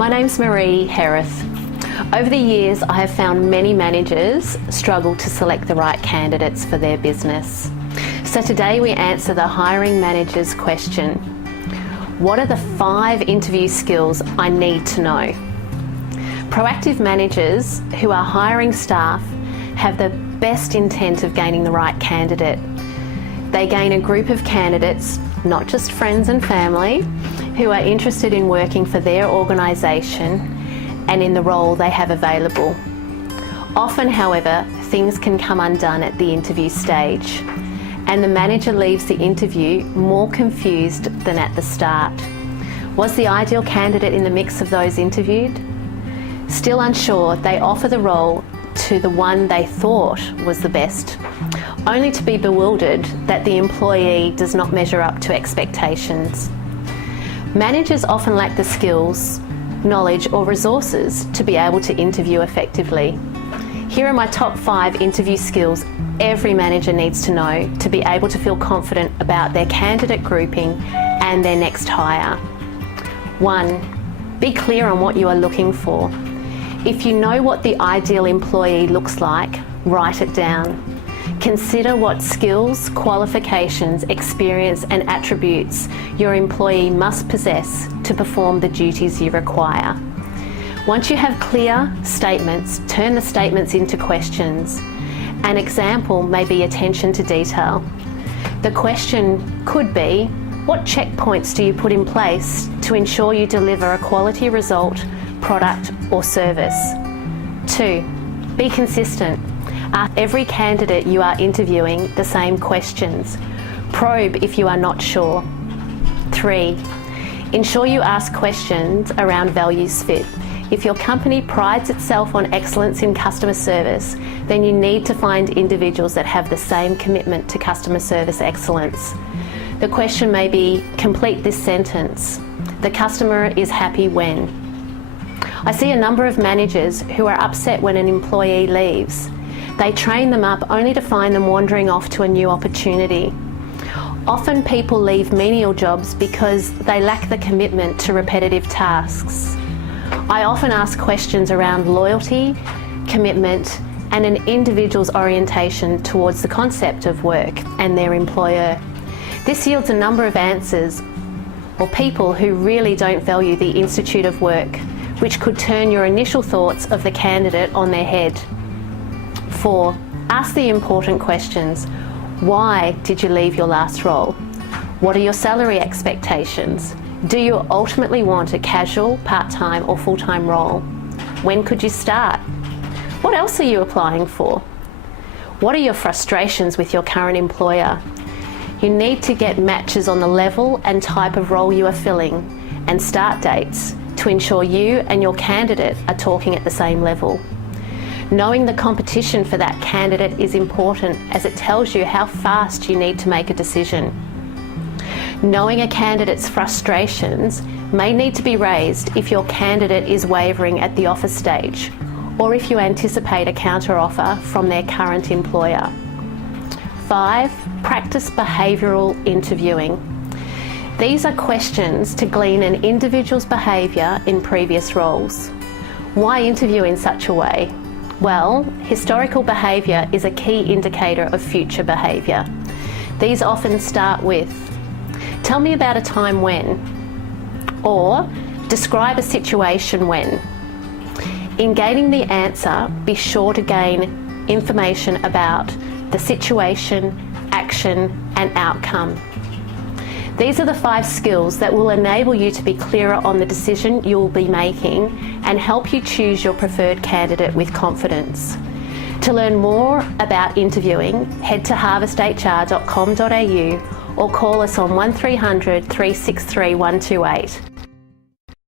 My name's Maree. Over the years, I have found many managers struggle to select the right candidates for their business. So today we answer the hiring manager's question: what are the 5 interview skills I need to know? Proactive managers who are hiring staff have the best intent of gaining the right candidate. They gain a group of candidates, not just friends and family, who are interested in working for their organisation and in the role they have available. Often, however, things can come undone at the interview stage, and the manager leaves the interview more confused than at the start. Was the ideal candidate in the mix of those interviewed? Still unsure, they offer the role to the one they thought was the best, only to be bewildered that the employee does not measure up to expectations. Managers often lack the skills, knowledge or resources to be able to interview effectively. Here are my top 5 interview skills every manager needs to know to be able to feel confident about their candidate grouping and their next hire. 1. Be clear on what you are looking for. If you know what the ideal employee looks like, write it down. Consider what skills, qualifications, experience and attributes your employee must possess to perform the duties you require. Once you have clear statements, turn the statements into questions. An example may be attention to detail. The question could be, what checkpoints do you put in place to ensure you deliver a quality result, product or service? 2. Be consistent. Ask every candidate you are interviewing the same questions. Probe if you are not sure. 3. Ensure you ask questions around values fit. If your company prides itself on excellence in customer service, then you need to find individuals that have the same commitment to customer service excellence. The question may be, complete this sentence. The customer is happy when. I see a number of managers who are upset when an employee leaves. They train them up only to find them wandering off to a new opportunity. Often people leave menial jobs because they lack the commitment to repetitive tasks. I often ask questions around loyalty, commitment, and an individual's orientation towards the concept of work and their employer. This yields a number of answers, or people who really don't value the Institute of Work, which could turn your initial thoughts of the candidate on their head. 4. Ask the important questions. Why did you leave your last role? What are your salary expectations? Do you ultimately want a casual, part-time or full-time role? When could you start? What else are you applying for? What are your frustrations with your current employer? You need to get matches on the level and type of role you are filling and start dates to ensure you and your candidate are talking at the same level. Knowing the competition for that candidate is important, as it tells you how fast you need to make a decision. Knowing a candidate's frustrations may need to be raised if your candidate is wavering at the offer stage, or if you anticipate a counter-offer from their current employer. 5. Practice behavioural interviewing. These are questions to glean an individual's behaviour in previous roles. Why interview in such a way? Well, historical behaviour is a key indicator of future behaviour. These often start with, tell me about a time when, or describe a situation when. In gaining the answer, be sure to gain information about the situation, action and outcome. These are the 5 skills that will enable you to be clearer on the decision you will be making and help you choose your preferred candidate with confidence. To learn more about interviewing, head to harvesthr.com.au or call us on 1300 363 128.